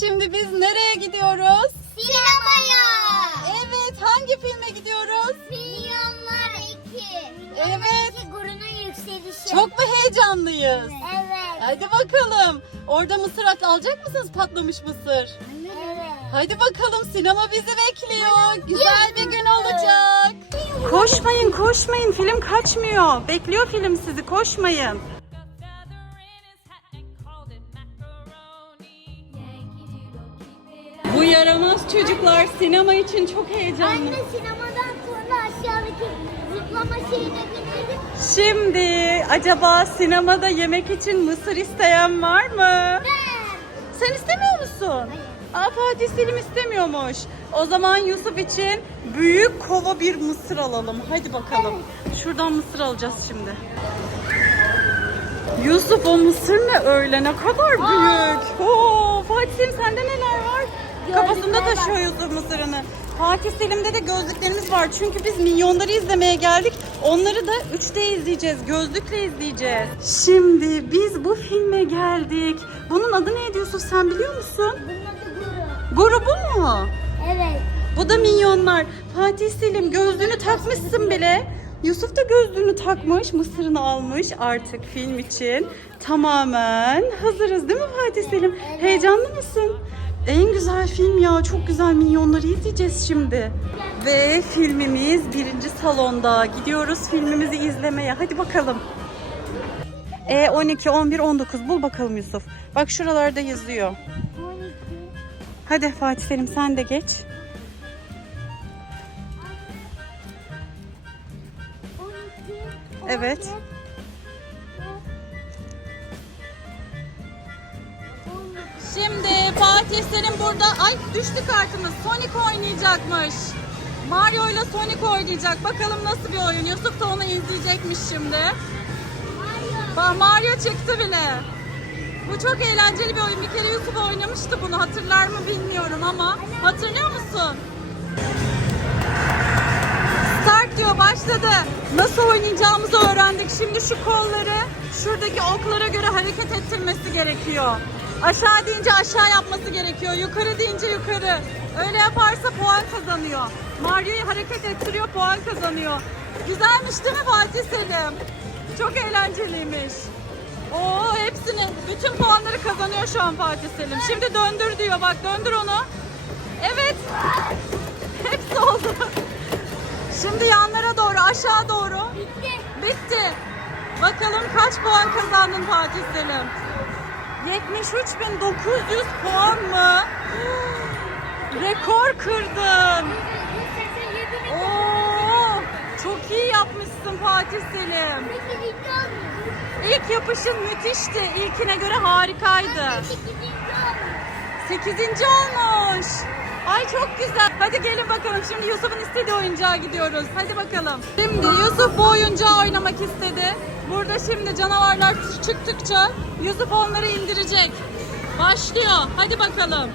Şimdi biz nereye gidiyoruz? Sinemaya. Evet, hangi filme gidiyoruz? Milyonlar 2. Evet. İki gurunun yükselişi. Çok mu heyecanlıyız? Evet. Hadi bakalım. Orada mısır at alacak mısınız patlamış mısır? Evet. Hadi bakalım sinema bizi bekliyor. Güzel bir gün olacak. Koşmayın koşmayın film kaçmıyor. Bekliyor film sizi koşmayın. Yaramaz çocuklar sinema için çok heyecanlı. Anne sinemadan sonra aşağıdaki zıplama şeyine binelim. Şimdi acaba sinemada yemek için mısır isteyen var mı? Ben. Sen istemiyor musun? Aa, Fatih Selim istemiyormuş. O zaman Yusuf için büyük kova bir mısır alalım. Hadi bakalım. Şuradan mısır alacağız şimdi. Yusuf o mısır ne öyle? Ne kadar büyük. Oo, Fatih Selim sende neler var? Kafasında Gözlükler taşıyor Yusuf mısırını. Fatih Selim'de de gözlüklerimiz var. Çünkü biz milyonları izlemeye geldik. Onları da 3D izleyeceğiz. Gözlükle izleyeceğiz. Şimdi biz bu filme geldik. Bunun adı neydi Yusuf sen biliyor musun? Bunun adı guru. Grubu mu? Evet. Bu da milyonlar. Fatih Selim gözlüğünü takmışsın bile. Yusuf da gözlüğünü takmış, mısırını almış artık film için. Tamamen hazırız değil mi Fatih Selim? Evet. Heyecanlı mısın? En güzel film ya. Çok güzel milyonları izleyeceğiz şimdi. Ve filmimiz birinci salonda. Gidiyoruz filmimizi izlemeye. Hadi bakalım. E 12, 11, 19 bul bakalım Yusuf. Bak şuralarda yazıyor. 12. Hadi Fatih Selim sen de geç. 12. Evet. Şimdi Fatih Selim burada ay düştü kartımız. Sonic oynayacakmış. Mario ile Sonic oynayacak. Bakalım nasıl bir oyun. Yusuf da onu izleyecekmiş şimdi. Bak Mario çıktı bile. Bu çok eğlenceli bir oyun. Bir kere Yusuf oynamıştı bunu. Hatırlar mı bilmiyorum ama. Hatırlıyor musun? Start diyor başladı. Nasıl oynayacağımızı öğrendik. Şimdi şu kolları şuradaki oklara göre hareket ettirmesi gerekiyor. Aşağı deyince aşağı yapması gerekiyor. Yukarı deyince yukarı. Öyle yaparsa puan kazanıyor. Mario'yu hareket ettiriyor puan kazanıyor. Güzelmiş değil mi Fatih Selim? Çok eğlenceliymiş. Oo hepsini, bütün puanları kazanıyor şu an Fatih Selim. Şimdi döndür diyor bak döndür onu. Evet. Hepsi oldu. Şimdi yanlara doğru, aşağı doğru. Bitti. Bitti. Bakalım kaç puan kazandın Fatih Selim? 73.900 puan mı? Rekor kırdın. Oo, çok iyi yapmışsın Fatih Selim. İlk yapışın müthişti. İlkine göre harikaydı. Sekizinci olmuş. Ay çok güzel. Hadi gelin bakalım. Şimdi Yusuf'un istediği oyuncağa gidiyoruz. Hadi bakalım. Şimdi Yusuf bu oyuncağı oynamak istedi. Burada şimdi canavarlar çıktıkça Yusuf onları indirecek. Başlıyor. Hadi bakalım.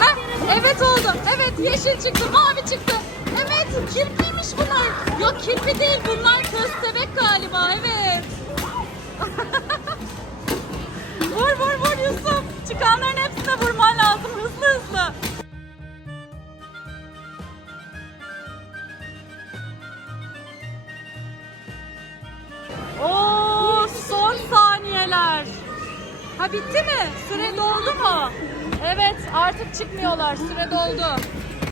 Heh, evet oldu. Evet yeşil çıktı, mavi çıktı. Evet kirpiymiş bunlar. Yok kirpi değil bunlar köstebek galiba. Evet. saniyeler. Ha bitti mi? Süre doldu mu? Evet artık çıkmıyorlar. Süre doldu.